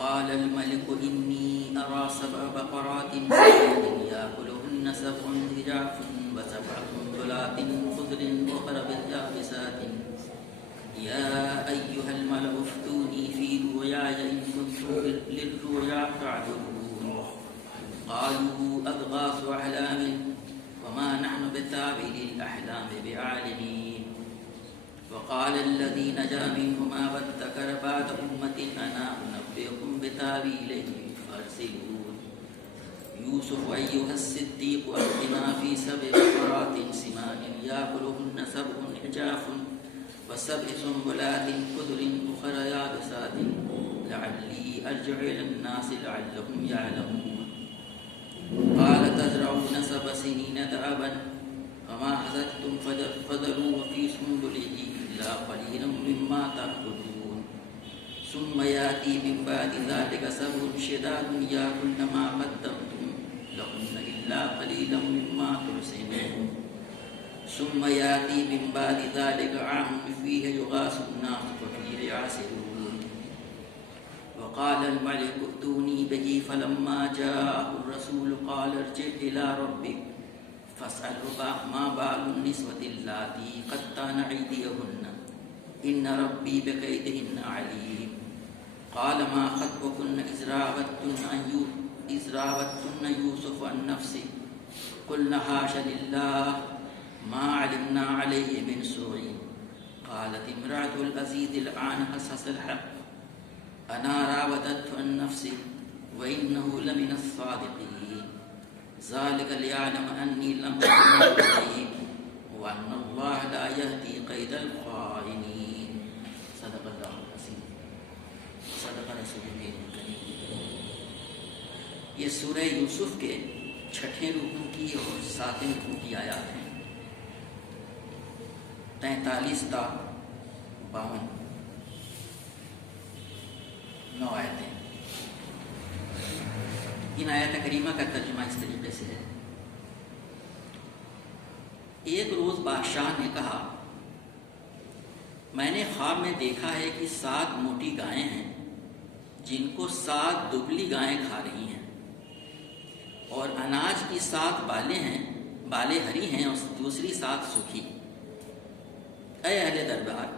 وقال الملك إني أرى 7 بقرات سمان يأكلهن 7 عجاف و7 سنبلات خضر أخر يابسات يا أيها الملأ افتوني في رؤياي إن كنتم للرؤيا تعبدون قالوا أضغاث أحلام وما نحن بتاويل الأحلام بعالمين وقال الذي نجا منهما وادكر بعد أمة أنا أنبئكم بتاويله فارسلون يوسف أيها الصديق أفتنا في 7 بقرات سمان يأكلهن 7 عجاف و7 سنبلات خضر أخر يابسات لعلي أرجع إلى الناس لعلهم يعلمون قال تزرعون 7 سنين دأبا فما حصدتم فذروه في سنبله إلا قليلا مما تأكلون ثم يأتي من بعد ذلك 7 شداد يأكلن ما قدمتم لهن إلا قليلا مما تحسنون ثم يأتي من بعد ذلك عام فيه يغاث الناس وفيه يعصرون وقال الملك ائتوني به فلما جاءه الرسول قال ارجع إلى ربك فاسأله ما بال النسوة اللاتي قطعن أيديهن إن ربي بكيدهن عليم قال ما خطبكن إذ راوتن يوسف عن نفسه قلنا حاش لله ما علمنا عليه من سوء قالت امرأة العزيز الآن حصحص الحق أنا راودته عن نفسه وإنه لمن الصادقين ذلك ليعلم أني لم أكن عليه وأن الله لا يهدي قيد الخائنين صدق الله العظيم صدق رسوله الكريم. یہ سورہ یوسف کے 6 رکوع کی اور 7 رکوع کی آیات ہیں. 43 تا 52 9 آیتیں. ان آیات کریمہ کا ترجمہ اس طریقے سے ہے. ایک روز بادشاہ نے کہا میں نے خواب میں دیکھا ہے کہ 7 موٹی گائیں ہیں جن کو 7 دبلی گائیں کھا رہی ہیں اور اناج کی 7 بالیں ہری ہیں اور دوسری 7 سوکھی. اے اہل دربار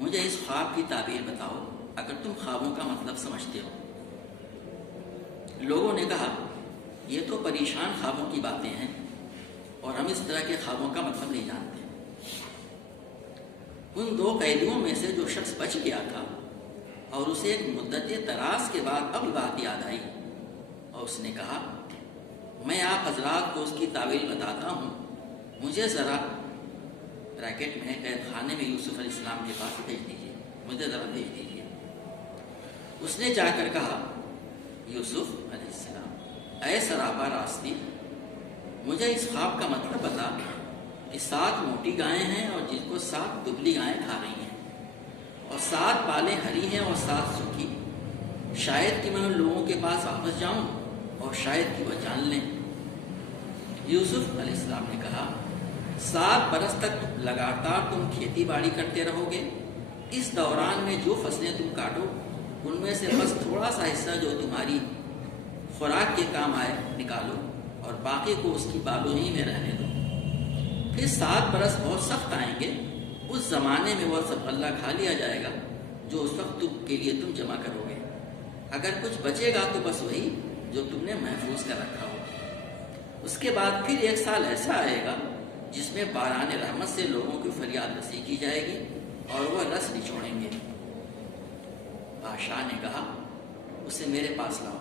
مجھے اس خواب کی تعبیر بتاؤ اگر تم خوابوں کا مطلب سمجھتے ہو. لوگوں نے کہا یہ تو پریشان خوابوں کی باتیں ہیں اور ہم اس طرح کے خوابوں کا مطلب نہیں جانتے. ان 2 قیدیوں میں سے جو شخص بچ گیا تھا اور اسے ایک مدت دراز کے بعد اب بات یاد آئی اور اس نے کہا میں آپ حضرات کو اس کی تعویل بتاتا ہوں, مجھے ذرا ریکٹ میں قید خانے میں یوسف علیہ السلام کے پاس بھیج دیجیے, مجھے ذرا بھیج دیجیے. اس نے جا کر کہا یوسف علیہ السلام اے سراپا راستی مجھے اس خواب کا مطلب بتا کہ 7 موٹی گائیں ہیں اور جن کو 7 دبلی گائیں کھا رہی ہیں اور 7 بالیں ہری ہیں اور 7 سوکھی. شاید کہ میں ان لوگوں کے پاس واپس جاؤں اور شاید کہ وہ جان لیں. یوسف علیہ السلام نے کہا 7 برس تک لگاتار تم کھیتی باڑی کرتے رہو گے. اس دوران میں جو فصلیں تم کاٹو ان میں سے بس تھوڑا سا حصہ جو تمہاری خوراک کے کام آئے نکالو اور باقی کو اس کی بالونی میں رہنے دو. پھر 7 برس بہت سخت آئیں گے, اس زمانے میں وہ سب اللہ کھا لیا جائے گا جو اس وقت کے لیے تم جمع کرو گے. اگر کچھ بچے گا تو بس وہی جو تم نے محفوظ کر رکھا ہو. اس کے بعد پھر 1 سال ایسا آئے گا جس میں باران رحمت سے لوگوں کی فریاد رسی کی جائے گی اور وہ رس نچوڑیں گے. بادشاہ نے کہا اسے میرے پاس لاؤ.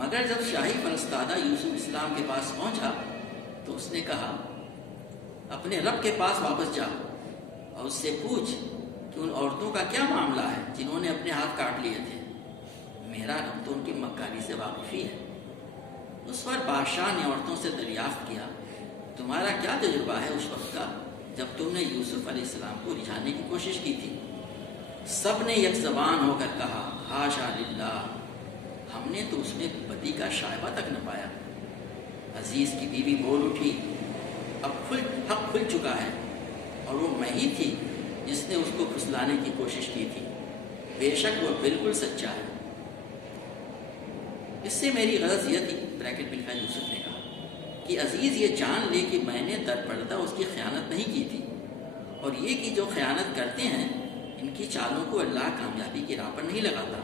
مگر جب شاہی فرستادہ یوسف اسلام کے پاس پہنچا تو اس نے کہا اپنے رب کے پاس واپس جا اور اس سے پوچھ کہ ان عورتوں کا کیا معاملہ ہے جنہوں نے اپنے ہاتھ کاٹ لیے تھے. میرا رب تو ان کی مکاری سے واقفی ہے. اس پر بادشاہ نے عورتوں سے دریافت کیا تمہارا کیا تجربہ ہے اس وقت کا جب تم نے یوسف علیہ السلام کو رجھانے کی کوشش کی تھی. سب نے یک زبان ہو کر کہا حاشا للہ, ہم نے تو اس میں بدی کا شائبہ تک نہ پایا. عزیز کی بیوی بول اٹھی اب حق کھل چکا ہے اور وہ میں ہی تھی جس نے اس کو پھسلانے کی کوشش کی تھی. بے شک وہ بالکل سچا ہے. اس سے میری غرض یہ تھی، بریکٹ میں لکھا یوسف نے کہا، کہ عزیز یہ جان لے کہ میں نے در پردہ اس کی خیانت نہیں کی تھی، اور یہ کہ جو خیانت کرتے ہیں ان کی چالوں کو اللہ کامیابی کی راہ پر نہیں لگاتا۔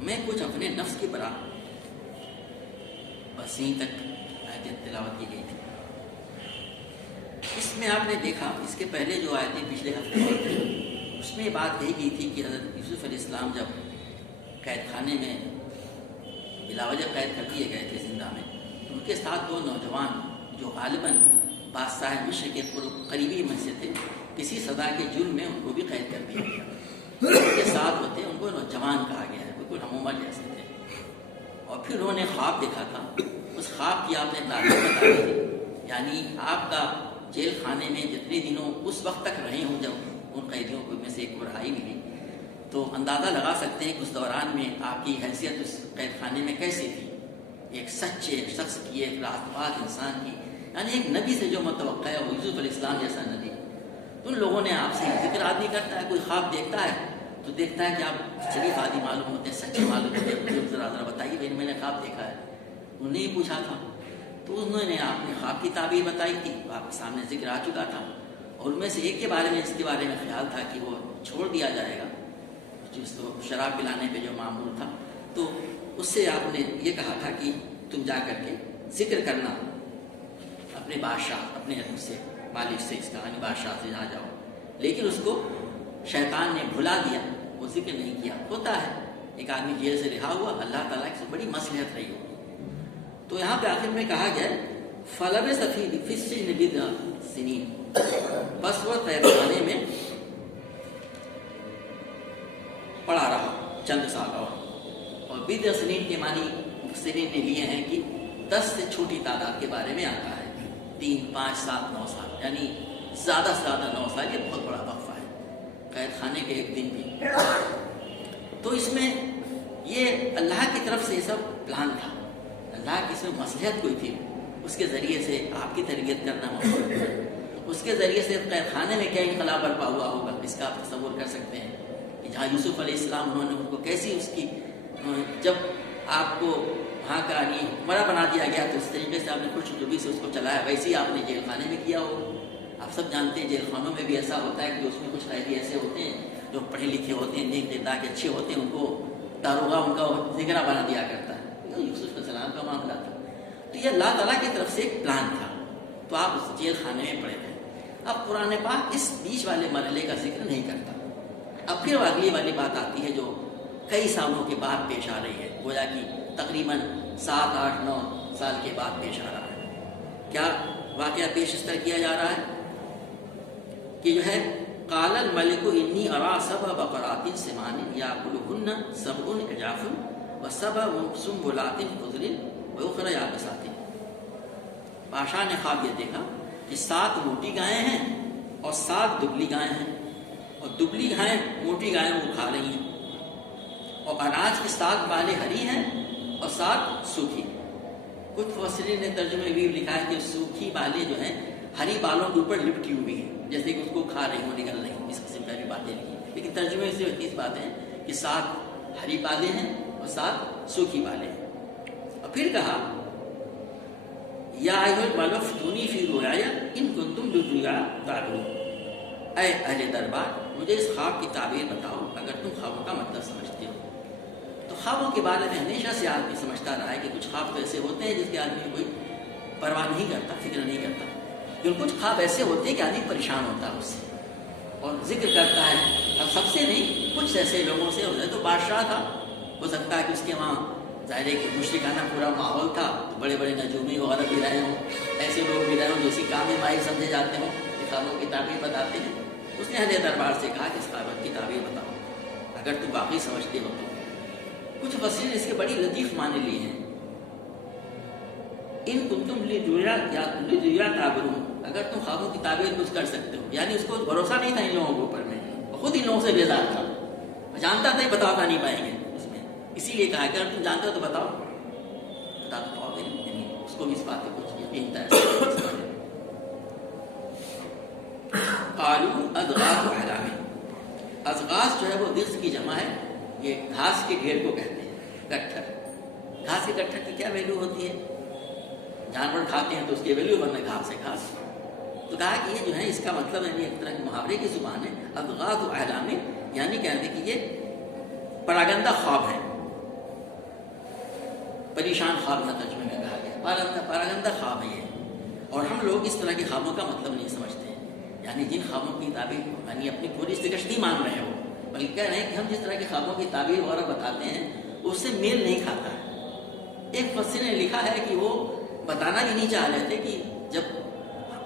میں کچھ اپنے نفس کی برا، بس یہیں تک آیت تلاوت کی گئی تھی۔ اس میں آپ نے دیکھا، اس کے پہلے جو آیتیں پچھلے ہفتے میں تھیں اس میں یہ بات کہی گئی تھی کہ حضرت یوسف علیہ السلام جب قید خانے میں بلا وجہ قید کر دیے گئے تھے زندہ میں، ان کے ساتھ دو نوجوان جو غالباً بادشاہ مصر کے قریبی میں سے تھے، کسی سزا کے جرم میں ان کو بھی قید کر دیا گیا۔ ان کے ساتھ ہوتے ان کو نوجوان کہا گیا ہے، بالکل ہم عمر جیسے تھے، اور پھر انہوں نے خواب دیکھا تھا۔ اس خواب کی آپ نے تعریف بتائی تھی، یعنی آپ کا جیل خانے میں جتنے دنوں اس وقت تک رہے ہوں جب ان قیدیوں کو میں سے ایک کو رہائی ملی، تو اندازہ لگا سکتے ہیں کہ اس دوران میں آپ کی حیثیت اس قید خانے میں کیسی تھی، ایک سچے شخص کی، ایک راست باز انسان کی، یعنی ایک نبی سے جو متوقع ہے وہ یوسف علیہ السلام جیسا نبی۔ ان لوگوں نے آپ سے ذکر آدمی کرتا ہے، کوئی خواب دیکھتا ہے تو دیکھتا ہے کہ آپ شریف آدمی معلوم ہوتے ہیں، سچے معلوم ہوتے ہیں، مجھے ذرا بتائیے بھائی میں نے خواب دیکھا ہے۔ انہوں نے ہی پوچھا تھا، تو انہوں نے آپ نے خواب کی تعبیر بتائی تھی، آپ کے سامنے ذکر آ چکا تھا، اور ان میں سے ایک کے بارے میں، اس کے بارے میں خیال تھا کہ وہ چھوڑ دیا جائے گا، جس کو شراب پلانے پہ جو معمول تھا، تو اس سے آپ نے یہ کہا تھا کہ تم جا کر کے ذکر کرنا اپنے بادشاہ، اپنے اس سے مالک سے، اس کہانی بادشاہ سے جہاں جاؤ، لیکن اس کو شیطان نے بھلا دیا، وہ ذکر نہیں کیا۔ ہوتا ہے ایک آدمی جیل سے رہا ہوا، اللہ تعالیٰ کی بڑی مصلحت رہی ہوگی، تو یہاں پہ آخر میں کہا گیا فَلَبِثَ فِي السِّجْنِ بِضْعَ سِنِينَ، بس وہ قید خانے میں پڑا رہا چند سال، اور بِضْعَ سِنِينَ کے معنی مفسرین نے لیے ہیں کہ 10 سے چھوٹی تعداد کے بارے میں آتا ہے، 3، 5، 7، 9 سال، یعنی زیادہ سے زیادہ 9 سال، یہ بہت بڑا وقفہ ہے قید خانے کے ایک دن بھی۔ تو اس میں یہ اللہ کی طرف سے یہ سب پلان تھا، اللہ کی اس میں مصلحت کوئی تھی، اس کے ذریعے سے آپ کی تربیت کرنا مقصود ہے، اس کے ذریعے سے قید خانے میں کیا انقلاب برپا ہوا ہوگا، اس کا آپ تصور کر سکتے ہیں کہ جہاں یوسف علیہ السلام انہوں نے ان کو کیسی اس کی، جب آپ کو وہاں کا حکمراں بنا دیا گیا تو اس طریقے سے آپ نے خوش طبی سے اس کو چلایا، ویسے ہی آپ نے جیل خانے میں کیا ہو۔ آپ سب جانتے ہیں جیل خانوں میں بھی ایسا ہوتا ہے کہ اس میں کچھ قیدی ایسے ہوتے ہیں جو پڑھے لکھے ہوتے ہیں، نیک کردار کے اچھے ہوتے ہیں، ان کو داروغہ ان کا ذکرہ بنا دیا کرتا ہے۔ یوسف علیہ السلام کا معاملہ تھا، تو یہ اللہ تعالیٰ کی طرف سے ایک پلان تھا، تو آپ اس جیل خانے میں پڑے تھے۔ اب قرآن پاک اس بیچ والے مرحلے کا ذکر نہیں کرتا، اب پھر اگلی والی بات آتی ہے جو کئی سالوں کے بعد پیش آ رہی ہے، گویا کہ تقریباً 7، 8، 9 سال کے بعد پیش آ رہا ہے۔ کیا واقعہ پیش اس طرح کیا جا رہا ہے کہ جو ہے قال الملک انی ارا سبع بقرات سمان یاکلہن سبع عجاف وسبع سنبلات خضر واخر یابسات۔ بادشاہ نے خواب یہ دیکھا کہ 7 موٹی گائیں ہیں اور 7 دبلی گائیں ہیں، اور دبلی گائیں موٹی گائیں وہ کھا رہی ہیں، اور اناج کی 7 بالیں ہری ہیں اور 7 سوکھی۔ کچھ مفسرین نے ترجمے بھی لکھا ہے کہ سوکھی بالیں جو ہیں ہری بالوں کے اوپر لپٹی ہوئی ہیں، جیسے کہ اس کو کھا رہی ہوں، نگل رہی ہوں، اس قسم کی بھی باتیں لکھی، لیکن ترجمے سے اس بات ہے کہ 7 ہری بالیں ہیں اور 7 سوکھی بالیں ہیں۔ اور پھر کہا یا ایھا الملأ افتونی فی رؤیایا ان کنتم للرؤیا تعبرون، اے اہل دربار مجھے اس خواب کی تعبیر بتاؤ اگر تم خوابوں کا مطلب سمجھتے ہو۔ تو خوابوں کے بارے میں ہمیشہ سے آدمی سمجھتا رہا ہے کہ کچھ خواب تو ایسے ہوتے ہیں جس کے آدمی کوئی پرواہ نہیں کرتا، فکر نہیں کرتا، لیکن کچھ خواب ایسے ہوتے ہیں کہ آدمی پریشان ہوتا ہے اس سے اور ذکر کرتا ہے۔ اب سب سے نہیں، کچھ ایسے لوگوں سے ہوتا ہے، تو بادشاہ تھا، ہو سکتا ہے کہ اس کے وہاں ظاہر ہے کہ مشرکانہ پورا ماحول تھا، تو بڑے بڑے نجومی وغیرہ بھی رہے ہوں، ایسے لوگ بھی رہے ہوں جو اسی کام میں ماہر سمجھے جاتے ہوں، کہ خوابوں کی تعبیر بتاتے ہیں۔ اس نے اہل دربار سے کہا کہ اس خواب کی تعبیر بتاؤ اگر تم واقعی سمجھتے ہو تو۔ کچھ مفسرین اس کے بڑی لطیف معنی لیے ہیں، ان کنتم للرؤیا تعبرون، اگر تم خوابوں کی تعبیر کچھ کر سکتے ہو، یعنی اس کو بھروسہ نہیں تھا ان لوگوں کے اوپر میں، خود ان لوگوں سے بیزار تھا، جانتا تھا بتا نہیں پائیں گے اس میں، اسی لیے کہا کہ اگر تم جانتے ہو تو بتاؤ، بتا تو پاؤ گے، یعنی اس کو بھی اس بات پہ کچھ یقین تھا۔ قالوا اضغاث احلام، اضغاث جو ہے وہ ضغث کی جمع ہے، یہ گھاس کے ڈھیر کو کہتے ہیں، گٹھر، گھاس کے گٹھر کی کیا ویلیو ہوتی ہے؟ جانور کھاتے ہیں تو اس کی ویلیو بننا گھاس ہے گھاس. تو کہا کہ یہ جو ہے اس کا مطلب یعنی ایک طرح کے محاورے کی زبان ہے. اضغاث و احلام یعنی کہتے کہ یہ پراگندہ خواب ہے. پریشان خواب نہ ترجمے میں کہا گیا. پراگندہ خواب ہے یہ. اور ہم لوگ اس طرح کے خوابوں کا مطلب نہیں سمجھتے ہیں. یعنی جن خوابوں کی تعبیر یعنی اپنی پوری سرگشتی مان رہے ہو بلکہ کہہ رہے ہیں کہ ہم جس طرح کے خوابوں کی تعبیر وغیرہ بتاتے ہیں اس سے میل نہیں کھاتا ہے. ایک مفسر نے لکھا ہے کہ وہ بتانا بھی نہیں چاہ رہے تھے کہ جب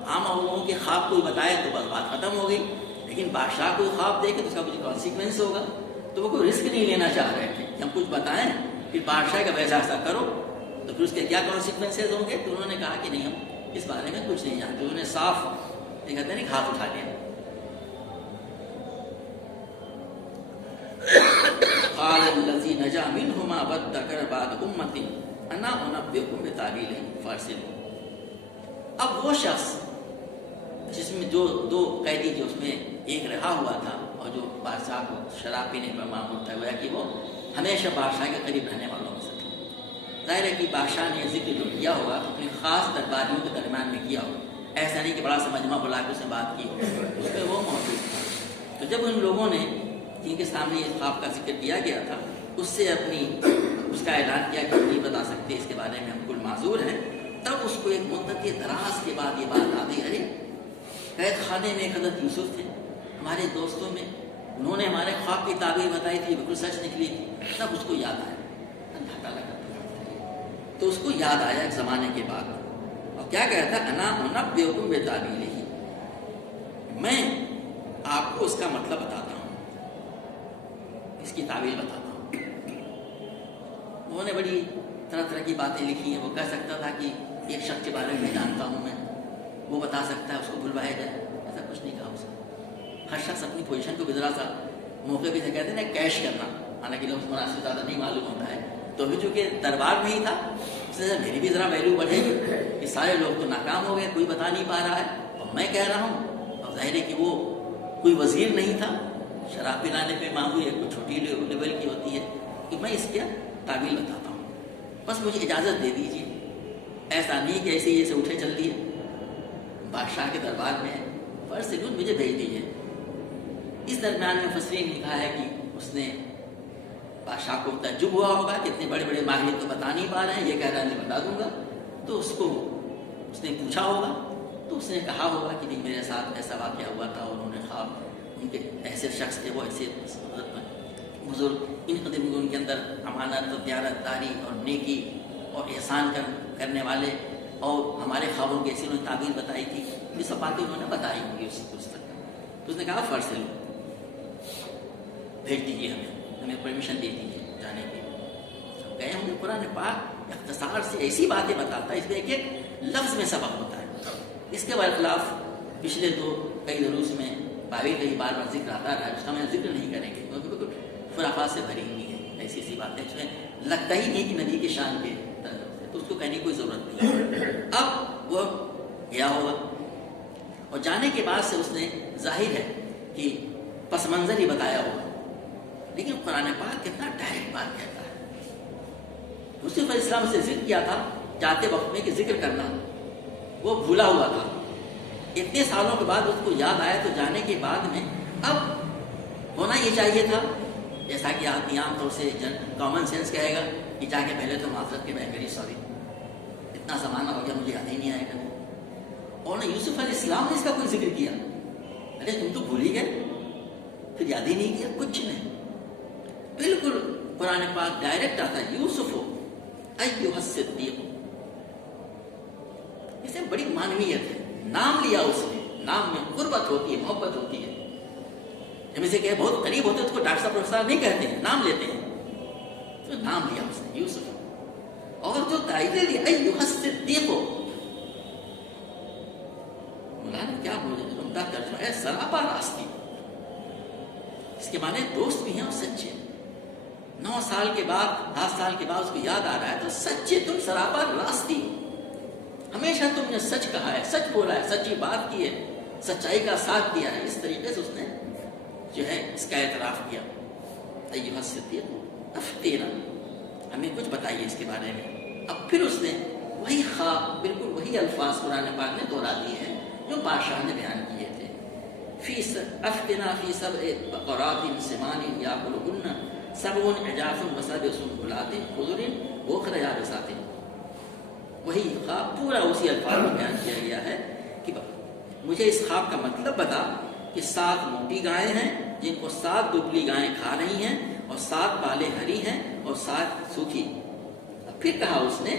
عام لوگوں کے خواب کوئی بتائے تو بس بات ختم ہو گئی, لیکن بادشاہ کوئی خواب دے کہ تو اس کا کچھ کانسیکوینس ہوگا, تو وہ کوئی رسک نہیں لینا چاہ رہے تھے کہ ہم کچھ بتائیں پھر بادشاہ کا ویسا ایسا کرو تو پھر اس کے کیا کانسیکوینسز ہوں گے. تو انہوں نے کہا کہ نہیں ہم اس بارے میں کچھ نہیں جانتے. انہوں نے صاف یہ کہتے ہیں ہاتھ اٹھا لیا. قال الذي نجا منهما وادكر بعد امه انا انبئكم بتاويله فارسلوا. اب وہ شخص جس میں جو دو قیدی جو اس میں ایک رہا ہوا تھا اور جو بادشاہ کو شراب پینے پر معمول تھا, گویا کہ وہ ہمیشہ بادشاہ کے قریب رہنے والوں میں سے تھا. ظاہر ہے کہ بادشاہ نے ذکر جو کیا ہوگا اپنے خاص درباریوں کے درمیان میں کیا ہوگا, ایسا نہیں کہ بڑا سا مجمع بلا کے اس نے بات کی ہو, اس میں وہ موجود تھا. تو جب ان لوگوں نے جن کے سامنے اس خواب کا ذکر کیا گیا تھا اس سے اس کا اعلان کیا کہ ہم نہیں بتا سکتے, اس کے بارے میں ہم کل معذور ہیں, تب اس کو ایک مدت دراز کے بعد یہ بات آ گئی, ارے قید خانے میں حضرت یوسف تھے ہمارے دوستوں میں, انہوں نے ہمارے خواب کی تعبیر بتائی تھی, بالکل سچ نکلی تھی. تب اس کو یاد آیا, اللہ تعالیٰ کا تو اس کو یاد آیا ایک زمانے کے بعد, اور کیا کہتا ہے انا انبئکم بتاویلہ, میں آپ کو اس کا مطلب بتاتا ہوں, اس کی تعبیر بتاتا ہوں. انہوں نے بڑی طرح طرح کی باتیں لکھی ہیں. وہ کہہ سکتا تھا کہ ایک شخص کے بارے میں جانتا ہوں میں, وہ بتا سکتا ہے, اس کو بلوایا جائے, ایسا کچھ نہیں کہا اس نے. ہر شخص اپنی پوزیشن کو بھی ذرا سا موقع بھی سے کہتے ہیں نا کیش کرنا, حالانکہ لفظ مناسب زیادہ نہیں معلوم ہوتا ہے. تو ابھی چونکہ دربار میں ہی تھا اس نے میری بھی ذرا ویلیو بڑھے گی کہ سارے لوگ تو ناکام ہو گئے, کوئی بتا نہیں پا رہا ہے اور میں کہہ رہا ہوں. اور ظاہر ہے کہ وہ کوئی وزیر نہیں تھا, شراب پلانے پہ معمول ہے, کوئی چھوٹی لیول کی ہوتی ہے, کہ میں اس کی تعبیر بتاتا ہوں, بس مجھے اجازت دے دیجیے. ایسا نہیں کہ ایسے ہی ایسے اٹھے چل دیے, بادشاہ کے دربار میں فرض سے مجھے بھیج دیجیے. اس درمیان میں مفسرین نے لکھا ہے کہ اس نے بادشاہ کو تعجب ہوا ہوگا کہ اتنے بڑے بڑے ماہر تو بتا نہیں پا رہے ہیں, یہ کہہ رہا ہے میں بتا دوں گا. تو اس نے پوچھا ہوگا تو اس نے کہا ہوگا کہ نہیں میرے ساتھ ایسا واقعہ ہوا تھا, اور انہوں نے خواب, ان کے ایسے شخص تھے, وہ ایسے بزرگ, ان کے اندر امانت اور دیانت داری اور نیکی اور احسان کرنے والے, اور ہمارے خوابوں کی ایسی انہوں نے تعبیر بتائی تھی. یہ سب باتیں انہوں نے بتائی ہوئی اس تک. تو اس نے کہا فرض لو, بھیج دیجیے, ہمیں پرمیشن دے دیجیے جانے کی. گئے ہوں گے. قرآن پاک اختصار سے ایسی باتیں بتاتا ہے, اس میں ایک ایک لفظ میں سبق ہوتا ہے. اس کے برخلاف پچھلے کئی دروس میں باوی کئی بار ذکر آتا رہا ہے, اس کا میں ذکر نہیں کریں گے کیونکہ بالکل خرافات سے بھری ہوئی ہیں. ایسی ایسی باتیں اس میں لگتا ہی نہیں کہ نبی کے شان کے طرف ہے, تو اس کو کہنے کی کوئی ضرورت نہیں. اب وہ گیا ہوگا اور جانے کے بعد سے اس نے ظاہر ہے کہ پس منظر ہی بتایا ہوگا, لیکن قرآن پاک کتنا ڈائریکٹ بات کہتا ہے. یوسف علیہ السلام سے ضد کیا تھا جاتے وقت میں کہ ذکر کرنا, وہ بھولا ہوا تھا. اتنے سالوں کے بعد اس کو یاد آیا, تو جانے کے بعد میں اب ہونا یہ چاہیے تھا, جیسا کہ آدمی عام طور سے کامن سینس کہے گا کہ جا کے پہلے تو معذرت کے میں میری سوری, اتنا زمانہ ہو گیا مجھے یاد ہی نہیں آئے گا. اور نہ یوسف علیہ السلام نے اس کا کوئی ذکر کیا, ارے تم تو بھول ہی گئے, پھر یاد ہی نہیں کیا, کچھ نہیں. بالکل قرآن پاک ڈائریکٹ آتا ہے, یوسف ہو ایھا الصدیق, اسے بڑی معنویت ہے. نام لیا اس نے, نام میں قربت ہوتی ہے, محبت ہوتی ہے. جب اسے کہ بہت قریب ہوتے تو ڈاکٹر صاحب پروفیسر نہیں کہتے ہیں, نام لیتے ہیں. تو نام لیا اس نے یوسف, اور جو تائیدیں دی ایھا الصدیق, مولانا کیا بولے, عمدہ ترجمہ ہے سراپا راستی. اس کے معنی دوست بھی ہیں اور سچے. 9 سال کے بعد 10 سال کے بعد اس کو یاد آ رہا ہے, تو سچے تم سراپا راستی, ہمیشہ تم نے سچ کہا ہے, سچ بولا ہے, سچی بات کی ہے, سچائی کا ساتھ دیا ہے. اس طریقے سے اس نے جو ہے اس کا اعتراف کیا. ایھا الصدیق افتینا ہمیں کچھ بتائیے اس کے بارے میں۔ اب پھر اس نے وہی خواب، بالکل وہی الفاظ قرآن پاک نے دوہرا دیے ہیں جو بادشاہ نے بیان کیے تھے۔ افتنا فی سبع بقرات سمان یاکلہن سبع عجاف وسبع سنبلات خضر واخر یابسات۔ وہی خواب پورا اسی الفاظ میں بیان کیا گیا ہے کہ مجھے اس خواب کا مطلب بتا کہ 7 موٹی گائیں ہیں جن کو 7 دبلی گائیں کھا رہی ہیں، اور 7 بالیں ہری ہیں اور 7 سوکھی۔ اب پھر کہا اس نے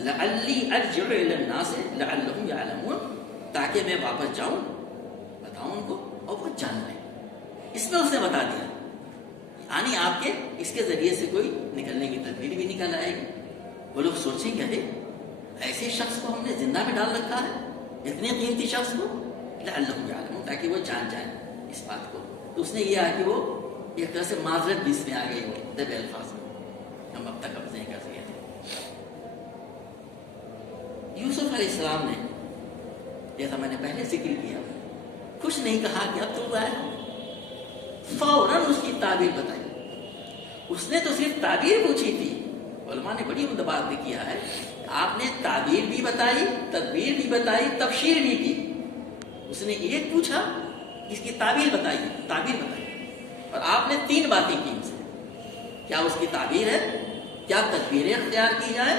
لعلی ارجع الی الناس لعلہم یعلمون، تاکہ میں واپس جاؤں بتاؤں ان کو اور وہ جان لیں۔ اس میں اس نے بتا دیا، یعنی آپ کے اس کے ذریعے سے کوئی نکلنے کی تدبیر بھی نکل آئے گی۔ وہ لوگ سوچیں کہ ارے ایسے شخص کو ہم نے زندہ میں ڈال رکھا ہے، اتنے قیمتی شخص کو، لعلہم یعلمون، تاکہ وہ جان جائیں اس بات کو۔ تو اس نے یہ آ کہ وہ ایک طرح سے معذرت بھی اس میں آ گئی، وہ دب الفاظ میں ہم اب تک قبض نہیں کر سکے تھے۔ یوسف علیہ السلام نے، جیسا میں نے پہلے ذکر کیا، کچھ نہیں کہا کہ اب تو آئے، فوراً اس کی تعبیر بتائی۔ اس نے تو صرف تعبیر پوچھی تھی، علماء نے بڑی عمدہ بات بھی کیا ہے، آپ نے تعبیر بھی بتائی، تدبیر بھی بتائی، تبشیر بھی کی۔ اس نے ایک پوچھا، اس کی تعبیر بتائی، اور آپ نے 3 باتیں کی ان سے، کیا اس کی تعبیر ہے، کیا تدبیریں اختیار کی جائے،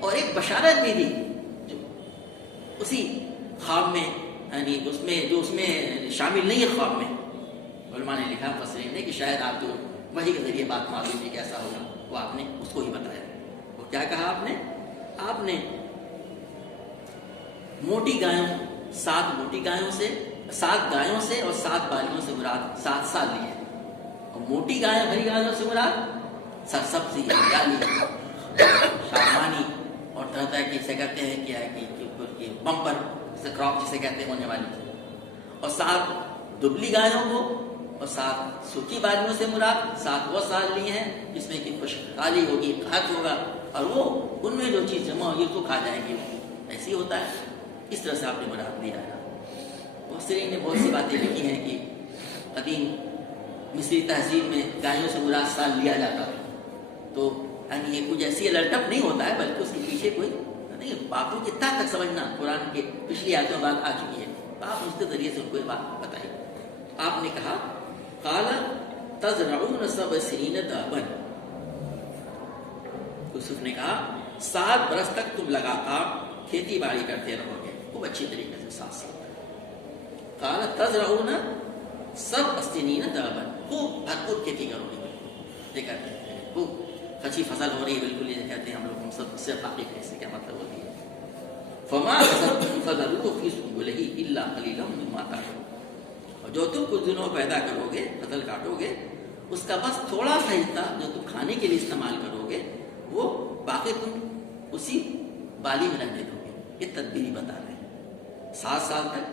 اور ایک بشارت بھی دی جو اسی خواب میں، یعنی اس میں شامل نہیں ہے خواب میں۔ علماء نے لکھا مفسرین نے کہ شاید آپ جو وحی کے ذریعے بات معلوم ہے کیسا ہوگا، وہ آپ نے اس کو ہی بتایا۔ وہ کیا کہا آپ نے موٹی گایوں، 7 موٹی گایوں سے، 7 گایوں سے اور 7 بالیوں سے مراد 7 سال لیے، اور موٹی گایوں ہری گایوں سے مراد سرسبزی، ہریالی، شادمانی، اور طرح طرح کی جسے کہتے ہیں کیا ہے کہ بمپر کراپ جسے کہتے ہیں ہونے والی، اور 7 دبلی گایوں کو اور 7 سوکھی بالیوں سے مراد 7 وہ سال لیے ہیں جس میں کہ خوشحالی ہوگی، قحط ہوگا، اور وہ ان میں جو چیز جمع ہوگی اس کو کھا جائیں گی۔ ایسی ہوتا ہے، اس طرح سے آپ نے مراد لیا ہے۔ مفسرین نے بہت سی باتیں لکھی ہیں کہ قدیم مصری تہذیب میں گایوں سے مراد سال لیا جاتا تھا، تو یعنی یہ کچھ ایسی الرٹ اپ نہیں ہوتا ہے، بلکہ اس کے پیچھے کوئی نہیں، باتوں کی تک سمجھنا قرآن کے پچھلی آیتوں میں بات آ چکی ہے، آپ اس کے ذریعے سے ان کو یہ بات بتائی۔ آپ نے کہا قال تزرعون 7 سنین دابا، یوسف نے کہا 7 برس تک تم لگاتار کھیتی باڑی کرتے رہو گے، خوب اچھی طریقے سے 7 سال۔ قال تزرعون 7 سنین دابا، خوب بھرپور کھیتی کرو گے، یہ کہتے ہیں خوب اچھی فصل ہو رہی ہے، بالکل یہ کہتے ہیں ہم لوگ، ہم سب سے واقف ہیں، اس سے کیا مطلب ہوتی ہے۔ فما فذروه في سنبله الا قليلا مما تاكلون، اور جو تم کچھ دنوں پیدا کرو گے، فصل کاٹو گے، اس کا بس تھوڑا سا حصہ جو تم کھانے کے لیے استعمال کرو گے، وہ باقی تم اسی بالی میں رہنے دو گے۔ یہ تدبیری بتا رہے ہیں، 7 سال تک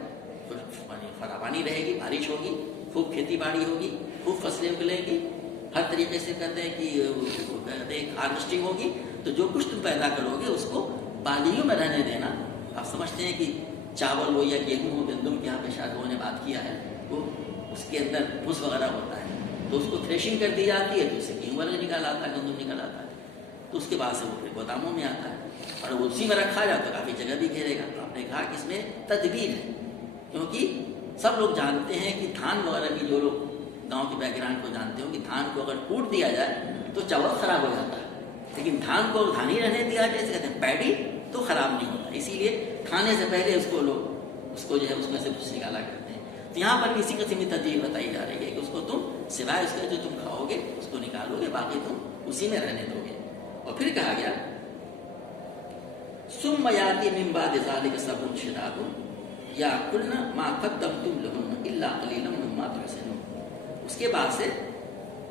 فراوانی رہے گی، بارش ہوگی، خوب کھیتی باڑی ہوگی، خوب فصلیں اگلیں گی، ہر طریقے سے کہتے ہیں کہ ہارویسٹنگ ہوگی، تو جو کچھ تم پیدا کرو گے اس کو بالیوں میں رہنے دینا۔ آپ سمجھتے ہیں کہ چاول ہو یا گیہوں ہو، گندم کے یہاں پہ شاید لوگوں نے بات کیا ہے، وہ اس کے اندر بھوس وغیرہ ہوتا ہے، تو اس کو تھریشنگ کر دی جاتی ہے، تو اس سے گیہوں وغیرہ نکال آتا ہے، گندم نکال آتا ہے، تو اس کے بعد سے وہ پھر گوداموں میں آتا ہے، اور وہ اسی میں رکھا جائے تو کافی جگہ بھی گھیرے گا۔ تو آپ نے کہا کہ اس میں تدبیر ہے، کیونکہ سب لوگ جانتے ہیں کہ دھان وغیرہ بھی، جو لوگ گاؤں کے بیک گراؤنڈ کو جانتے ہو کہ دھان کو اگر کوٹ دیا جائے تو چاول خراب ہو جاتا ہے، لیکن دھان کو دھان ہی رہنے دیا جائے، جیسے کہتے ہیں پیڈی، تو خراب نہیں ہوتا، اسی لیے کھانے سے پہلے اس کو لوگ اس کو جو ہے اس میں سے کچھ نکالا کرتے ہیں۔ تو یہاں پر بھی اسی قسم کی تدبیر بتائی جا رہی ہے کہ اس کو تم سوائے اس کے جو تم کھاؤ گے اس کو نکالو گے، باقی تم اسی میں رہنے دو گے۔ اور پھر کہا گیا ثم یاتی من بعد ذلک سبع شداد یاکلن ما قدمتم لهن الا قلیلا مما تحسنون۔ اس کے بعد سے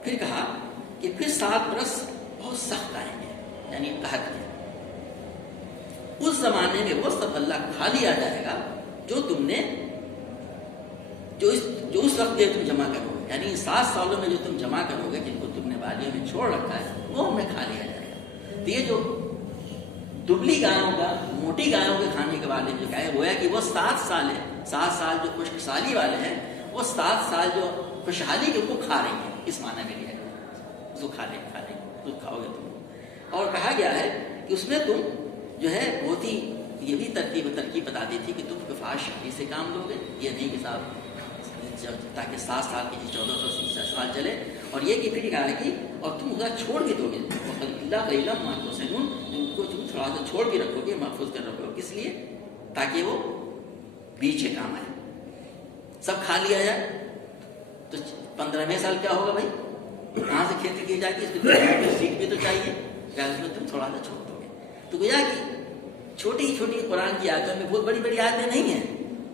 پھر کہا کہ پھر 7 برس بہت سخت آئیں گے، یعنی قحط کے۔ اس زمانے میں وہ سب اللہ کھا لیا جائے گا جو تم نے جو اس وقت تم جمع کرو گے، یعنی 7 سالوں میں جو تم جمع کرو گے، جن کو تم نے بالیوں میں چھوڑ رکھا ہے، وہ ہمیں کھا لیا جائے گا۔ تو یہ جو دبلی گایوں کا، موٹی گایوں کے کھانے کے بارے میں جو کہا ہے، وہ ہے کہ وہ 7 سال ہے، 7 سال جو خشک سالی والے ہیں، وہ 7 سال جو خوشحالی کے وہ کھا رہی ہیں، اس معنی میں لیا گیا، اس کو کھا لیں گے، تو کھاؤ گے تم۔ اور کہا گیا ہے کہ اس میں تم جو ہے بہت ہی یہ بھی ترکیب بتا دی تھی کہ تم فحش شادی سے کام لو گے، یہ نہیں کہ صاحب تاکہ 7 سال کی 1400 سال چلے، اور یہ کہ پھر کہا ہے کہ اور تم خدا چھوڑ بھی دو گے، اللہ قلیلا ما تحسنون، ان کو تم تھوڑا سا چھوڑ بھی رکھو گے، محفوظ کر رکھو گے، کس لیے؟ تاکہ وہ پیچھے کام آئے۔ سب کھا لیا جائے تو 15ویں سال کیا ہوگا بھائی؟ کہاں سے کھیتی کی جائے گی؟ اس کو سیکھ بھی تو چاہیے، کیا اس میں تم تھوڑا سا چھوڑ دو گے؟ تو گویا کہ چھوٹی چھوٹی قرآن کی آیتوں میں بہت بڑی بڑی آیتیں نہیں ہیں،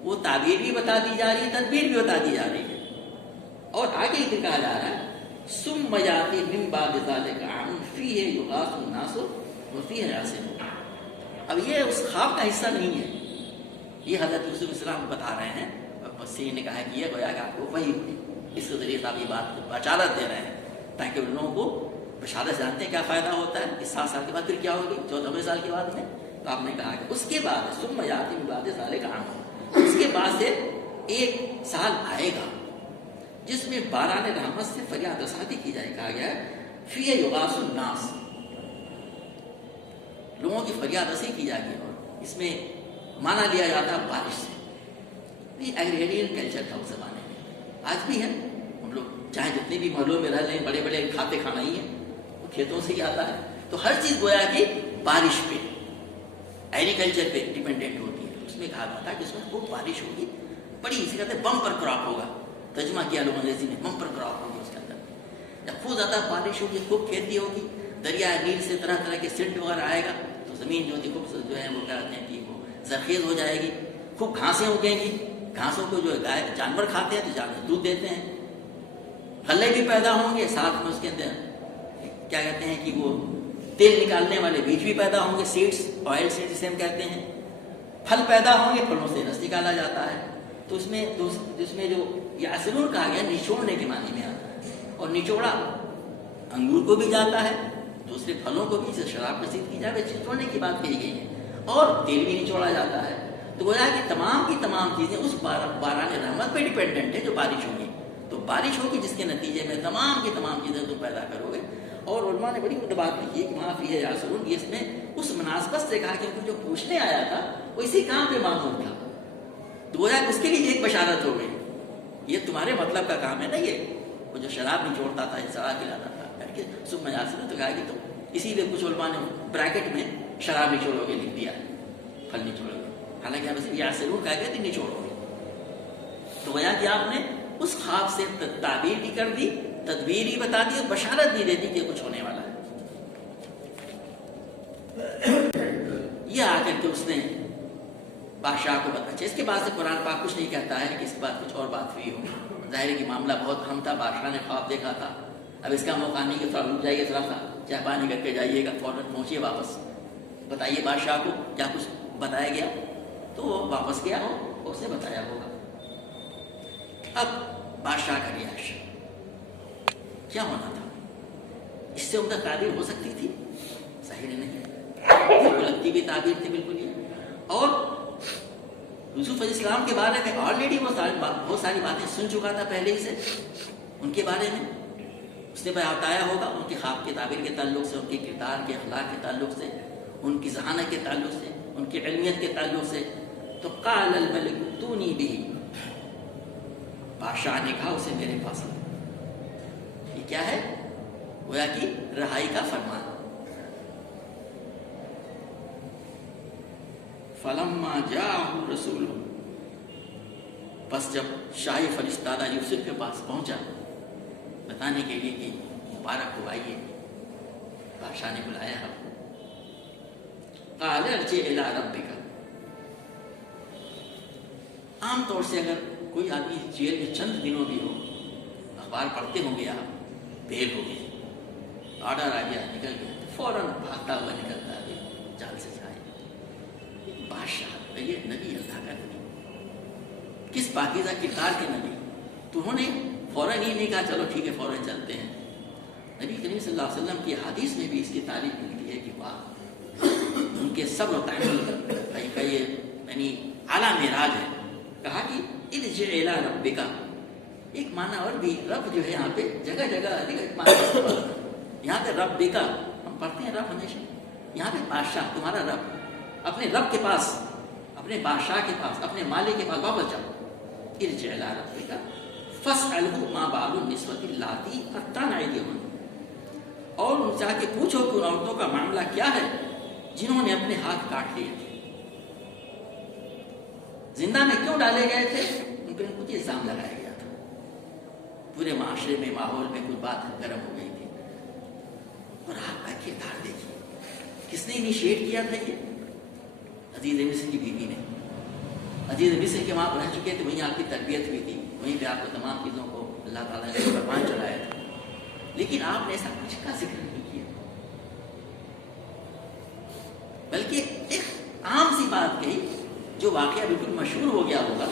وہ تعبیر بھی بتا دی جا رہی ہے، تدبیر بھی بتا دی جا رہی ہے۔ اور آگے پھر کہا جا رہا ہے ثم یاتی من بعد ذلک عام فیہ یغاث الناس وفیہ یعصرون۔ اب یہ اس خواب کا حصہ نہیں ہے، یہ حضرت یوسف علیہ السلام بتا رہے ہیں، مسیح نے کہا کہ یہ گویا کہ آپ کو وحی ہوئی، اس کے ذریعے سے آپ یہ بات بشارت دے رہے ہیں تاکہ ان لوگوں کو بشارت جانتے ہیں کیا فائدہ ہوتا ہے کہ 7 سال کے بعد پھر کیا ہوگی 14ویں سال کے بعد میں۔ تو آپ نے کہا کہ اس کے بعد ثم یاتی من بعد ذلک عام، اس کے بعد سے 1 سال آئے گا جس میں باران رحمت سے فریاد رسانی کی جائے، کہا گیا ہے فیہ یغاث الناس، لوگوں کی فریاد رسی کی جائے گی، اور اس میں مانا لیا جاتا ہے بارش سے۔ یہ ایگریرین کلچر تھا اس زمانے میں، آج بھی ہے، ہم لوگ چاہے جتنے بھی محلوں میں رہ لیں، بڑے بڑے کھاتے کھانا ہی ہے، وہ کھیتوں سے ہی آتا ہے، تو ہر چیز گویا کہ بارش پہ ایگریکلچر پہ ڈیپینڈنٹ ہوتی ہے۔ اس میں کہا جاتا ہے کہ اس میں خوب بارش ہوگی، بڑی اسے کہتے ہیں بمپر کراپ ہوگا، ترجمہ کیا لوگوں انگریزی میں، بمپر کراپ ہوگی اس کے اندر، جب خوب زیادہ بارش ہوگی، خوب کھیتی ہوگی، دریائے نیل سے طرح طرح کے سنٹ وغیرہ آئے گا، تو زمین جو ہوتی خوب جو ہے وہ کہتے ہیں کہ وہ زرخیز ہو جائے گی، خوب گھاسیں اگیں گی، گھاسوں کو جو گائے جانور کھاتے ہیں تو جانور دودھ دیتے ہیں، غلے بھی پیدا ہوں گے، ساتھ میں اس کے اندر کیا کہتے ہیں کہ وہ تیل نکالنے والے بیج بھی پیدا ہوں گے، سیڈس، آئل سیڈ جسے ہم کہتے ہیں، پھل پیدا ہوں گے، پھلوں سے رس نکالا جاتا ہے۔ تو اس میں جو یعصرون کہا گیا نچوڑنے کے معنی میں آتا ہے، اور نچوڑا انگور کو بھی جاتا ہے، دوسرے پھلوں کو بھی، جیسے شراب رسید کی جائے نچوڑنے کی بات کہی گئی ہے، اور تیل بھی نچوڑا جاتا ہے۔ تو گویا کہ تمام کی تمام چیزیں اس باران رحمت پہ ڈیپینڈنٹ ہے جو بارش ہوگی، تو بارش ہوگی جس کے نتیجے میں تمام کی تمام چیزیں تم پیدا کرو گے۔ اور علماء نے بڑی بات لکھی ہے کہ وہاں فیہ یعصرون، یہ اس میں اس مناسبت سے کہا کہ جو پوچھنے آیا تھا وہ اسی کام پہ معمول تھا، تو گویا کہ اس کے لیے ایک بشارت ہو گئی، یہ تمہارے مطلب کا کام ہے نا، یہ وہ جو شراب نچوڑتا تھا، شراب پلاتا تھا، کہ ثم یعصرون، تو کہا کہ تو اسی لیے کچھ علماء نے بریکٹ میں شراب نچوڑو گے لکھ دیا، پھل نچوڑو گے، حالانکہ ہم صرف یعصرون کہا گیا تھا نچوڑو گے۔ تو گویا کہ آپ نے اس خواب سے تعبیر بھی کر دی، تدبیر ہی بتا دی، اور بشارت بھی دے دی کہ کچھ ہونے والا ہے۔ یہ آ کر کے اس نے بادشاہ کو بتا، اس کے بعد سے قرآن پاک کچھ نہیں کہتا ہے کہ اس کے بعد کچھ اور بات ہوئی ہو، ظاہر ہے کہ معاملہ بہت اہم تھا، بادشاہ نے خواب دیکھا تھا، اب اس کا موقع نہیں کہ تھوڑا رک جائیے، تھوڑا سا چائے پانی کر کے جائیے گا، فوراً پہنچیے واپس، بتائیے بادشاہ کو کیا کچھ بتایا گیا، تو وہ واپس گیا ہو، اس نے بتایا ہوگا۔ اب بادشاہ کا ریاکشن کیا ہونا تھا؟ اس سے عمدہ تعبیر ہو سکتی تھی؟ ظاہر نہیں ہے، بالکل اچھی بھی تعبیر تھی، بالکل یہ۔ اور یوسف علیہ السلام کے بارے میں آلریڈی وہ بہت ساری باتیں سن چکا تھا پہلے ہی سے، ان کے بارے میں اس نے بتایا ہوگا، ان کے خواب کے تعبیر کے تعلق سے، ان کے کردار کے اخلاق کے تعلق سے، ان کی ذہانت کے تعلق سے، ان کی علمیت کے تعلق سے۔ تو قال الملک ائتونی بہ، بادشاہ نے کہا اسے میرے پاس لا۔ یہ کیا ہے؟ گویا کہ رہائی کا فرمان۔ فلما جاءہ رسول، بس جب شاہی فرشتہ یوسف کے پاس پہنچا بتانے کے لیے کہ مبارک ہو آئیے، بادشاہ نے بلایا آپ کو، قال ارجع الی ربک۔ عام طور سے اگر کوئی آدمی جیل میں چند دنوں بھی ہو، اخبار پڑھتے ہوں گے آپ، بیل ہو گئی، آرڈر آ گیا، نکل گیا، فوراً بھاگتا ہوا نکلتا ہے جال سے جائے۔ بادشاہ، یہ نبی، اللہ کا نبی، کس پاکیزہ کردار کے نبی، تو انہوں نے فوراً ہی نہیں کہا چلو ٹھیک ہے فوراً چلتے ہیں۔ نبی کریم صلی اللہ علیہ وسلم کی حدیث میں بھی اس کی تعریف ملتی ہے کہ واہ، ان کے صبر و تحمل کا یہ یعنی اعلیٰ معراج ہے۔ کہا کہ ارجع الی ربک، ایک معنی اور بھی، رب جو ہے یہاں پہ جگہ جگہ یہاں پہ ربک، ہم ہم پڑھتے ہیں رب ہمیشہ. یہاں پہ بادشاہ تمہارا رب, اپنے رب کے پاس, اپنے بادشاہ کے پاس, اپنے مالک کے پاس واپس جاؤ. ارجع الی ربک فاسألہ ما بال النسوۃ اللاتی قطعن ایدیہن, اور ان سے آ کے پوچھو کہ ان عورتوں کا معاملہ کیا ہے جنہوں نے اپنے ہاتھ کاٹ لیے تھے. زندہ میں کیوں ڈالے گئے تھے؟ ان پر کچھ الزام لگایا گیا تھا. پورے معاشرے میں, ماحول میں کچھ بات گرم ہو گئی تھی. اور آپ کا کردار دیکھیے, کس نے انیشیٹ کیا تھا یہ؟ عزیز مصر کی بیوی نے. عزیز مصر کے وہاں رہ چکے تھے, وہیں آپ کی تربیت ہوئی تھی, وہیں پہ آپ کو تمام چیزوں کو اللہ تعالیٰ نے قربان چڑھایا تھا. لیکن آپ نے ایسا کچھ کا ذکر نہیں کیا, بلکہ ایک عام سی بات کہی جو واقعہ بالکل مشہور ہو گیا ہوگا.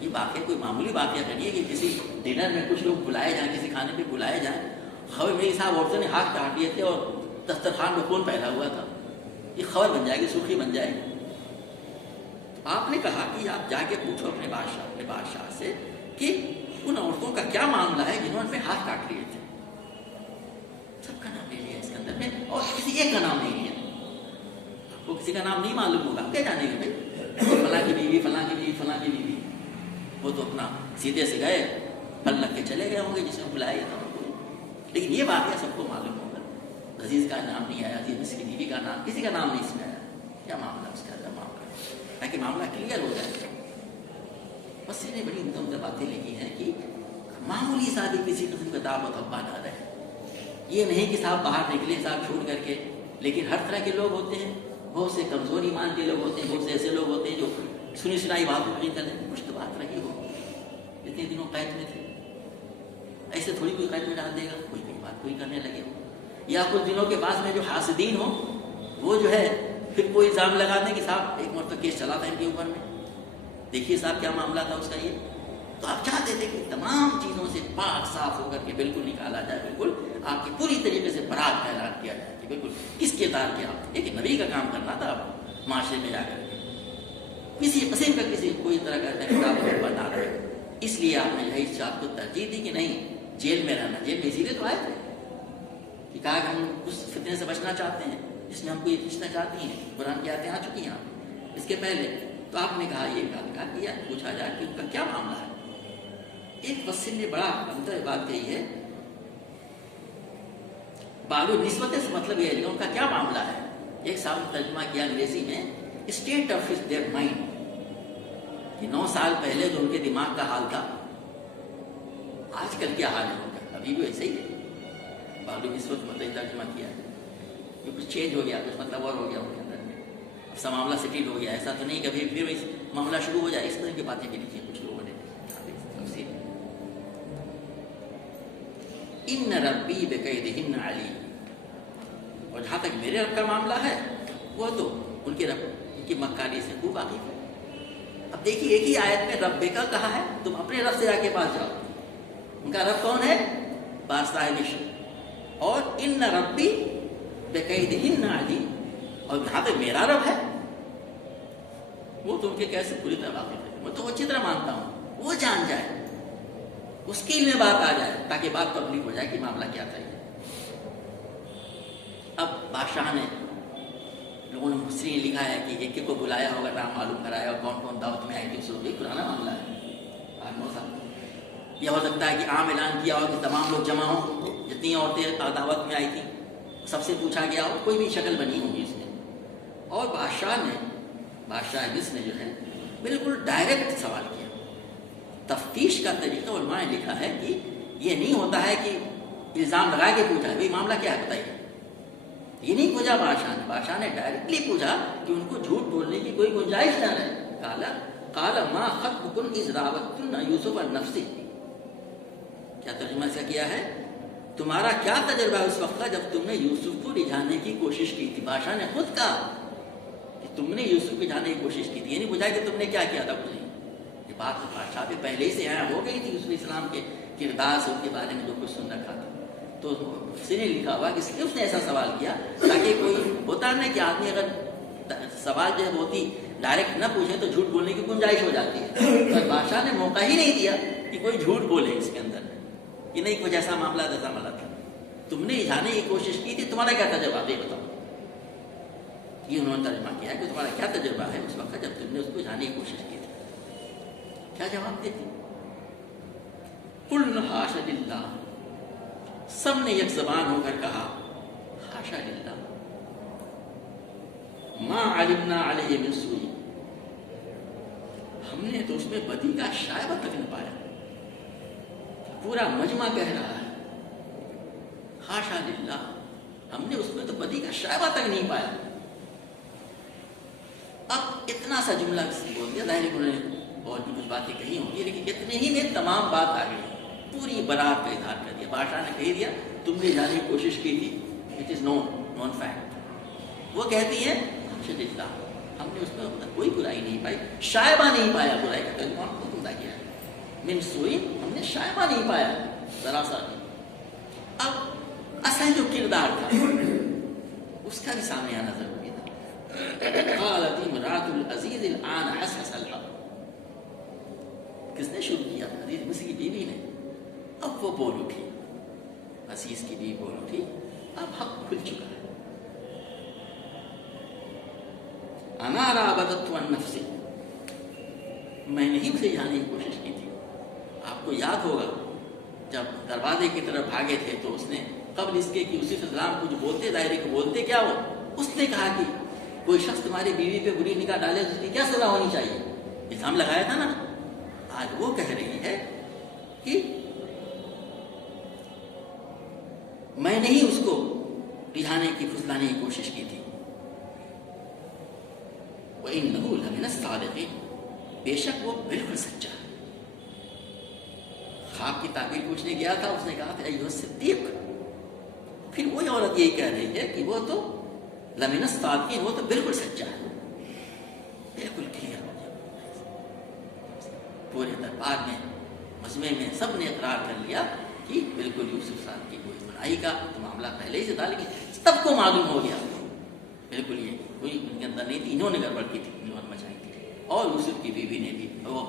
یہ واقعہ کوئی معمولی واقعہ نہیں ہے کہ کسی ڈنر میں کچھ لوگ بلائے جائیں, کسی کھانے پہ بلائے جائیں, خبر میری صاحب عورتوں نے ہاتھ کاٹ لیے تھے اور دسترخوان میں خون پھیلا ہوا تھا, یہ خبر بن جائے گی, سرخی بن جائے گی. آپ نے کہا کہ آپ جا کے پوچھو اپنے بادشاہ سے کہ ان عورتوں کا کیا معاملہ ہے جنہوں نے ہاتھ کاٹ لیے تھے. سب کا نام لے لیا اس کے اندر میں, اور کسی ایک کا نام نہیں لیا. آپ کو کسی کا نام نہیں معلوم ہوگا, آپ کیا جانیں گے بھائی فلاں کی بیوی, فلاں کی بیوی, فلاں کی بیوی. وہ تو اپنا سیدھے سے گئے, پل رکھ کے چلے گئے ہوں گے جس نے بلایا تھا ان کو. لیکن یہ واقعہ سب کو معلوم ہوگا. عزیز کا نام نہیں آیا, عزیز مصر کی بیوی کا نام, کسی کا نام نہیں اس میں آیا. کیا معاملہ اس کا معاملہ, تاکہ معاملہ کلیئر ہو جائے. بس نے بڑی عمدہ باتیں لکھی ہیں کہ معمولی سادی کسی قسم کا دعوت ابا نہ رہے. یہ نہیں کہ صاحب باہر نکلے صاحب چھوٹ کر کے, لیکن ہر طرح کے لوگ ہوتے ہیں. بہت سے کمزور ایمان کے لوگ ہوتے ہیں, بہت سے ایسے لوگ ہوتے ہیں جو سنی سنائی بات نہیں کریں. کچھ تو بات رہی ہو, اتنے دنوں قید میں تھے, ایسے تھوڑی کوئی قید میں ڈال دے گا, کوئی بات کوئی کرنے لگے ہو. یا کچھ دنوں کے بعد میں جو حاسدین ہو وہ جو ہے پھر کوئی الزام لگا دیں کہ صاحب ایک مرتبہ کیس چلا تھا ان کے اوپر میں, دیکھیے صاحب کیا معاملہ تھا اس کا. یہ تو آپ چاہتے تھے کہ تمام چیزوں سے پاک صاف ہو کر کے بالکل نکالا جائے, بالکل آپ کی پوری طریقے سے برات کا اعلان کیا جائے کہ بالکل کس کردار کے آپ ایک نبی کا کام کرنا تھا آپ معاشرے میں جا کر کے, کسی قسم کا کسی کوئی طرح کا کتاب بنا رہے. اس لیے آپ نے اس بات کو ترجیح دی کہ نہیں جیل میں رہنا. جیل میں اسی لیے تو آئے تھے کہ کہا کہ ہم اس فتنے سے بچنا چاہتے ہیں جس میں ہم کو یہ پوچھنا چاہتی ہیں. قرآن کی آیتیں آ چکی ہیں اس کے پہلے. تو آپ نے کہا یہ کہا کہ پوچھا جائے کہ ان کا کیا معاملہ ہے. ایک مفسر نے بڑا عمدہ بات کہی ہے, بالو نسبت سے مطلب یہ ہے کہ ان کا کیا معاملہ ہے. ایک سال ترجمہ کیا انگریزی میں, اسٹیٹ آف دیئر مائنڈ, کہ 9 سال پہلے جو ان کے دماغ کا حال تھا آج کل کیا حال ہے ان کا, ابھی بھی ویسے ہی ہے. بالو نسبت مطلب ترجمہ کیا ہے کہ کچھ چینج ہو گیا, کچھ مطلب اور ہو گیا ان کے اندر میں, اب سا معاملہ سیٹل ہو گیا. ایسا تو نہیں کبھی پھر معاملہ شروع ہو جائے. اس طرح کی باتیں بھی لکھی کچھ لوگوں نے. ان ربی بکیدہن علیم, اور جہاں تک میرے رب کا معاملہ ہے وہ تو ان کے رب ان کی مکاری سے خوب واقف ہے. اب دیکھیے ایک ہی آیت میں رب کا کہا ہے, تم اپنے رب سے آ کے پاس جاؤ. ان کا رب کون ہے؟ بادشاہ مصر. اور ان ربی بکیدہن علیم, اور جہاں تک میرا رب ہے وہ تو ان کے کیسے پوری طرح واقف ہے. میں تو وہ اچھی طرح مانتا ہوں, وہ جان جائے, اس کے علم میں بات آ جائے تاکہ بات پبلک ہو جائے کہ معاملہ کیا تھا. اب بادشاہ نے, لوگوں نے مفسرین نے لکھا ہے کہ ایک ایک کو بلایا ہوگا, نام معلوم کرایا, اور کون کون دعوت میں آئی تھی. اس وقت پرانا معاملہ ہے. یہ ہو سکتا ہے کہ عام اعلان کیا ہو کہ تمام لوگ جمع ہوں, جتنی عورتیں دعوت میں آئی تھیں سب سے پوچھا گیا ہو, کوئی بھی شکل بنی ہوگی اس میں. اور بادشاہ مصر نے جو ہے بالکل ڈائریکٹ سوال کیا. تفتیش کا طریقہ علماء نے لکھا ہے کہ یہ نہیں ہوتا ہے کہ الزام لگا کے پوچھا بھائی معاملہ کیا ہے بتائیے. یہ نہیں پوچھا بادشاہ نے ڈائریکٹلی پوچھا کہ ان کو جھوٹ بولنے کی کوئی گنجائش نہ رہے. قال ما خطبکن اذ راوتن یوسف عن نفسہ, کیا ترجمہ سے کیا ہے, تمہارا کیا تجربہ اس وقت تھا جب تم نے یوسف کو رجھانے کی کوشش کی تھی. بادشاہ نے خود کہا کہ تم نے یوسف کو رجھانے کی کوشش کی تھی, یہ نہیں پوچھا کہ تم نے کیا کیا تھا. کچھ نہیں, یہ بات بادشاہ پہ پہلے ہی سے ہو گئی تھی. یوسف السلام کے کردار سے ان کے بارے میں جو کچھ سن رکھا تھا. تو اس نے لکھا ہوا کہ اس لیے اس نے ایسا سوال کیا تاکہ کوئی ہوتا نہیں کہ آدمی اگر سوال جو ہے بہت ہی ڈائریکٹ نہ پوچھے تو جھوٹ بولنے کی گنجائش ہو جاتی ہے. پر بادشاہ نے موقع ہی نہیں دیا کہ کوئی جھوٹ بولے اس کے اندر, کہ نہیں کچھ ایسا معاملہ تھا. تم نے جانے کی کوشش کی تھی، تمہارا کیا تجربہ ہے بتاؤ. یہ انہوں نے ترجمہ کیا ہے کہ تمہارا کیا تجربہ ہے اس وقت جب تم نے اس کو جانے کی کوشش کی تھی. کیا جواب دیتی؟ قل حاش للہ، سب نے یک زبان ہو کر کہا حاشا للہ، ما علمنا علیہ من سوء، ہم نے تو اس میں بدی کا شائبہ تک نہ پایا. پورا مجمع کہہ رہا ہے حاشا للہ، ہم نے اس میں تو بدی کا شائبہ تک نہیں پایا. اب اتنا سا جملہ بول دیا، ظاہر انہوں نے اور بھی کچھ باتیں کہی ہوں گی، لیکن اتنے ہی میں تمام بات آ گئی. پوری برات کا اظہار کر دیا. بادشاہ نے کہہ دیا تم نے جانے کی کوشش کی تھی، اٹ از نون فیکٹ. وہ کہتی ہے حاشا للہ، ہم نے اس میں کوئی برائی نہیں پائی، شائبہ نہیں پایا برائی کا. کلمہ کو عمدہ کیا ہے، من سوء، ہم نے شائبہ نہیں پایا ذرا سا بھی. اب اصل جو کردار تھا اس کا بھی سامنے آنا ضروری تھا. قالت امرأة العزیز الآن حسس الحق، کس نے شروع کیا؟ عزیز مصر کی بیوی نے. اب وہ بول اٹھی، عزیز کی بیوی بول اٹھی، اب حق کھل چکا ہے. انا راودت عن نفسی، میں نہیں اسے جانے کی کوشش کی تھی. آپ کو یاد ہوگا جب دروازے کی طرف بھاگے تھے تو اس نے قبل اس کے کہ یوسف السلام کچھ بولتے، ظاہر کو بولتے کیا وہ، اس نے کہا کہ کوئی شخص تمہاری بیوی پہ بری نگاہ ڈالے تو اس کی کیا سزا ہونی چاہیے، الزام لگایا تھا نا. آج وہ کہہ رہی ہے کہ میں نہیں اس کو رجھانے کی پھسلانے کی کوشش کی تھی. وَإِنَّهُ لَمِنَ الصَّادِقِينَ، بے شک وہ بالکل سچا ہے. خواب کی تعبیر پوچھنے گیا تھا، اس نے کہا تھا ایھا الصدیق. پھر وہی عورت یہی کہہ رہی ہے کہ وہ تو لمن الصادقین، وہ تو بالکل سچا ہے، بالکل کلیئر ہو گیا. پورے دربار میں مجمع میں سب نے اقرار کر لیا کہ بالکل یوسف صاحب کی کوئی برائی کا تو معاملہ پہلے ہی سے تھا، لیکن سب کو معلوم ہو گیا بالکل یہ کوئی ان کے اندر نہیں تھی، انہوں نے گڑبڑ کی تھی، انہوں نے مچائی تھی. اور یوسف کی بیوی نے بھی، وہ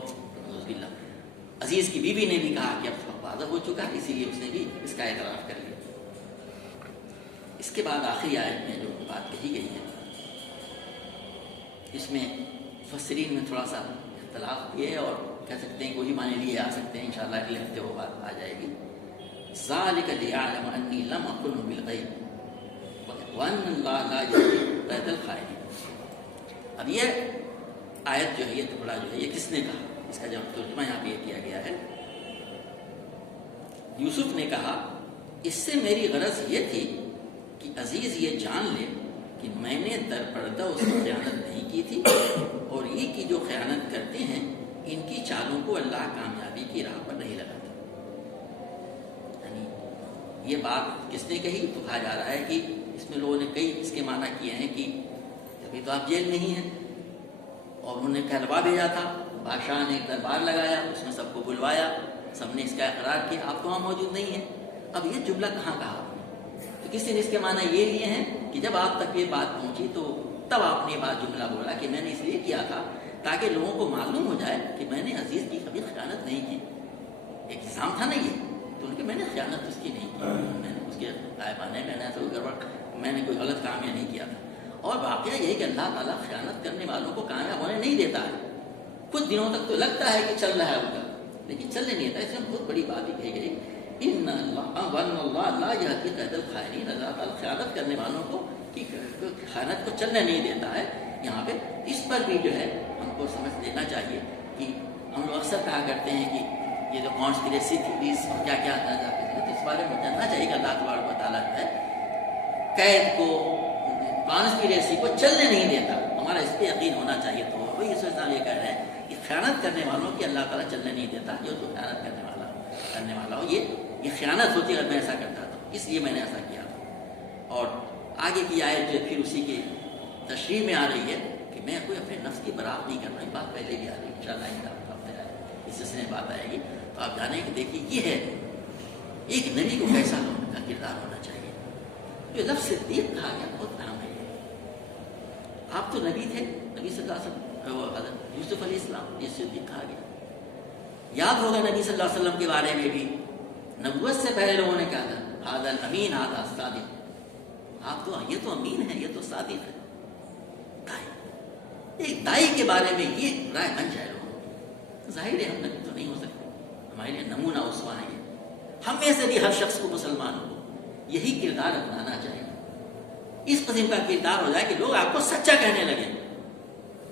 عزیز کی بیوی نے بھی کہا کہ اب وقت واضح ہو چکا ہے، اسی لیے اس نے بھی اس کا اعتراف کر لیا. اس کے بعد آخری آیت میں جو بات کہی گئی ہے اس میں مفسرین میں تھوڑا سا اختلاف بھی ہے، اور کہہ سکتے ہیں کوئی معنی لیے آ سکتے ہیں. انشاءاللہ اگلے ہفتے وہ بات آ جائے گی. ذالک لیعلم انی لم اخنہ بالغیب وان اللہ لا یہدی کید الخائنین. اب یہ آیت جو ہے، یہ ٹکڑا جو ہے، یہ کس نے کہا؟ اس کا جواب ترجمہ یہاں پہ یہ کیا گیا ہے. یوسف نے کہا اس سے میری غرض یہ تھی کہ عزیز یہ جان لے کہ میں نے در پردہ اس کی خیانت نہیں کی تھی، اور یہ کہ جو خیانت کرتے ہیں ان کی چالوں کو اللہ کامیابی کی راہ پر نہیں لگاتا. یعنی یہ بات کس نے کہی؟ تو کہا جا رہا ہے کہ اس میں لوگوں نے کئی اس کے معنی کیے ہیں کہ ابھی تو آپ جیل میں ہی ہیں، اور انہوں نے کہلوا بھیجا تھا، بادشاہ نے ایک دربار لگایا، اس میں سب کو بلوایا، سب نے اس کا اقرار کیا، آپ تو وہاں موجود نہیں ہیں. اب یہ جملہ کہاں کہا؟ تو کسی نے اس کے معنی یہ لیے ہیں کہ جب آپ تک یہ بات پہنچی تو تب آپ نے یہ بات جملہ بولا کہ میں نے اس لیے کیا تھا تاکہ لوگوں کو معلوم ہو جائے کہ میں نے عزیز کی کبھی خیانت نہیں کی. ایک الزام تھا نا یہ، تو ان کے میں نے خیانت اس کی نہیں کی، میں نے اس کے غائبانہ میں نے ایسا کوئی گڑبڑ، میں نے کوئی غلط کام یہ نہیں کیا تھا. اور واقعہ یہ کہ اللہ تعالیٰ خیانت کرنے والوں کو کامیاب ہونے نہیں دیتا ہے. کچھ دنوں تک تو لگتا ہے کہ چل رہا ہے ان کا، لیکن چلنے نہیں دیتا. اس میں بہت بڑی بات ہی کہی گئی، ان اللہ لا یہدی کید الخائنین، اللہ تعالیٰ خیانت کرنے والوں کو کی خیانت کو چلنے نہیں دیتا ہے. یہاں پہ اس پر بھی جو ہے ہم کو سمجھ لینا چاہیے کہ ہم لوگ اکثر کہا کرتے ہیں کہ یہ جو کانسپریسی تھیوریز اور کیا کیا آتا جاتے ہیں، تو اس بارے میں جاننا چاہیے کہ اللہ تبارک و تعالیٰ جو ہے قید کو، کانسپریسی کو چلنے نہیں دیتا. ہمارا اس پہ یقین ہونا چاہیے. تو وہی سوچنا یہ کہہ رہے ہیں کہ خیانت کرنے والوں کی اللہ تعالیٰ چلنے نہیں دیتا. جو تو خیانت کرنے والا ہو، یہ خیانت ہوتی ہے اگر میں ایسا کرتا تھا، اس لیے میں نے ایسا کیا تھا. اور آگے کی آیت جو پھر اسی کی تشریح میں آ رہی ہے کہ میں کوئی اپنے نفس کی برات نہیں کر رہا. یہ بات پہلے بھی آ رہی ہے، انشاءاللہ اس سلسلے میں بات آئے گی تو آپ جانیں کہ دیکھیے یہ ہے ایک نبی کو کیسا کا کردار ہونا چاہیے. جو لفظ صدیق کہا گیا بہت اہم ہے. آپ تو نبی تھے، نبی صلی اللہ علیہ وسلم، حضرت یوسف علیہ السلام، یہ صدیق کہا گیا. یاد ہوگا نبی صلی اللہ علیہ وسلم کے بارے میں بھی نبوت سے پہلے لوگوں نے کہا تھا هذا الامین هذا الصادق. آپ تو یہ تو امین ہے، یہ تو صادق ہے. دائی، ایک دائی کے بارے میں یہ رائے بن جائے لوگوں. ظاہر ہے ہم نبی تو نہیں ہو سکتے، ہمارے لیے نمونہ اسوہ ہیں. ہم میں سے بھی ہر شخص کو مسلمان کو یہی کردار اپنانا چاہیے. اس قسم کا کردار ہو جائے کہ لوگ آپ کو سچا کہنے لگے.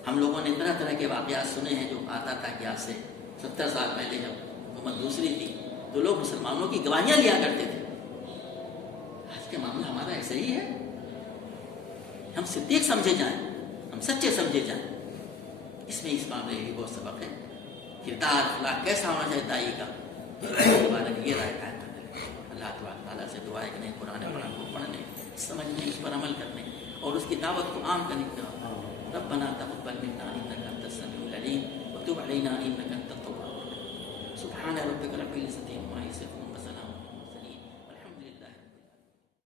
ہم لوگوں نے طرح طرح کے واقعات سنے ہیں جو آتا تھا کہ آج سے 70 سال پہلے جب حکومت دوسری تھی تو لوگ مسلمانوں کی گواہیاں لیا کرتے تھے. آج کے معاملہ ہمارا ایسا ہی ہے. ہم صدیق سمجھے جائیں، ہم سچے سمجھے جائیں. اس میں اس معاملے بھی بہت سبق ہے. کردار اخلاق کیسا ہونا چاہیے دائی کا، یہ رائے قائم کرنے لگے. اللہ تبارک تعالیٰ سے دعا ہے کہ نہیں قرآن پاک کو پڑھنے، سمجھنے، اس پر عمل کرنے اور اس کی دعوت کو عام کرنے کا. ربنا تقبل منا انك انت السميع العليم وتب علينا انك انت التواب الرحيم. سبحان ربك رب العزة عما يصفون